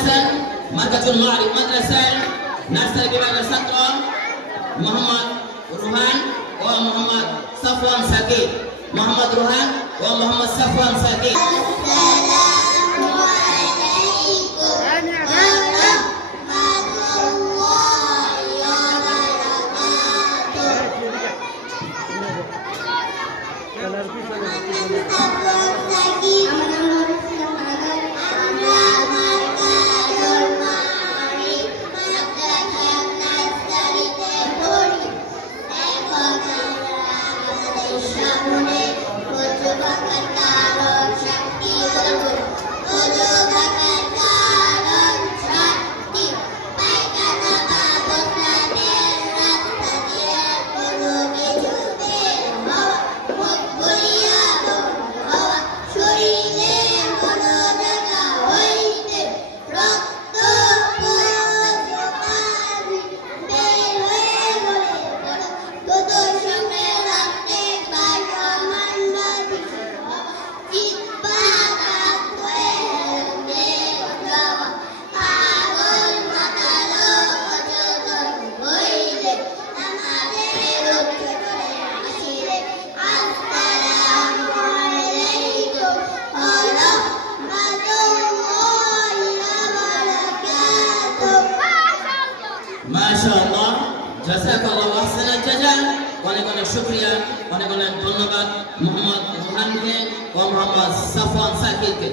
হাসান মার্কাজুল মারিফ মাদ্রাসার নার্সারি বিভাগের ছাত্র মোহাম্মদ রুহান ও মোহাম্মদ সাফওয়ান সাকিব। মোহাম্মদ রুহান ও মোহাম্মদ সাফওয়ান সাকিব। মাশাআল্লাহ, জাযাকাল্লাহু আহসানাল জাযা। অনেক অনেক শুকরিয়া, অনেক অনেক ধন্যবাদ মোহাম্মদ রুহানকে ও মোহাম্মদ সাফওয়ান সাকিবকে।